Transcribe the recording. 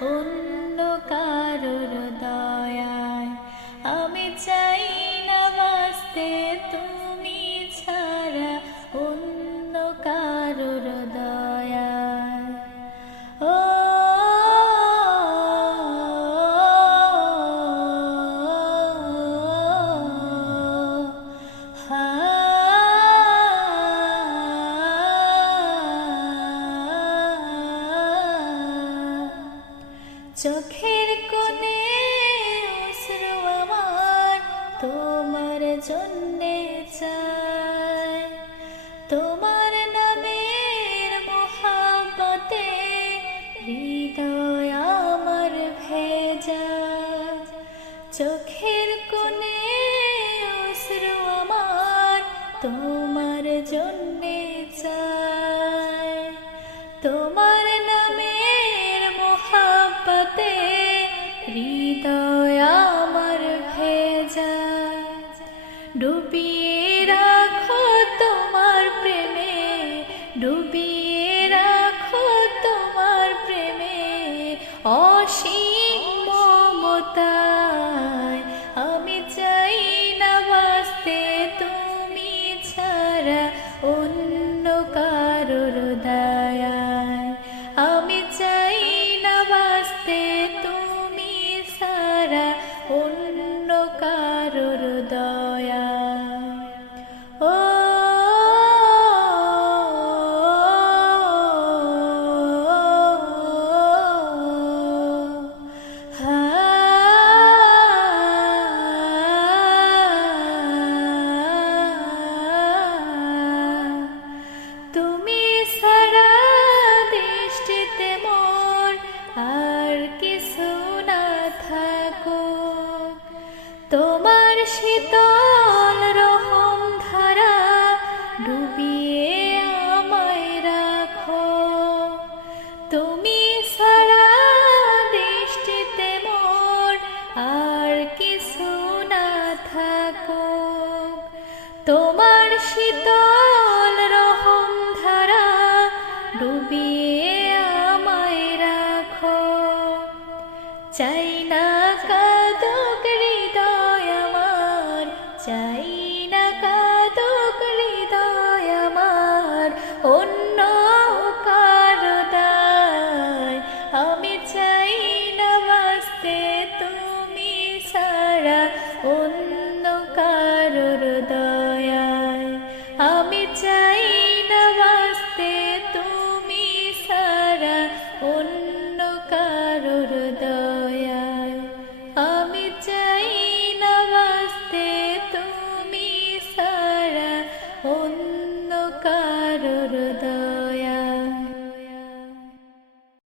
ছাড়া চোখের কোণে অশ্রু আমার, তোমার জন্যে চাই। তোমার নামের মহাপতে হৃদয় আমার ভেজা। চোখের কোণে অশ্রু আমার, তোমার জন্যে চাই। তোমার ডুবিয়ে রাখো তোমার প্রেমে ডুবিয়ে রাখো তোমার প্রেমে। অসীম আর কিছু না থাকো তোমার শীতল রহম ধারা ডুবিয়ে আমায় রাখো। তুমি সারা দৃষ্টিতে মোর আর কিছু না থাকো তোমার শীতল চাই না কাদক হৃদয় আমার, চাই না কাদক হৃদয় আমার, অন্য কারদায় আমি চাই না তুমি সারা অন্য কারোর দয়ায়। আমি চাই না তুমি সারা অন্য কারোর দয়ায়। शारदा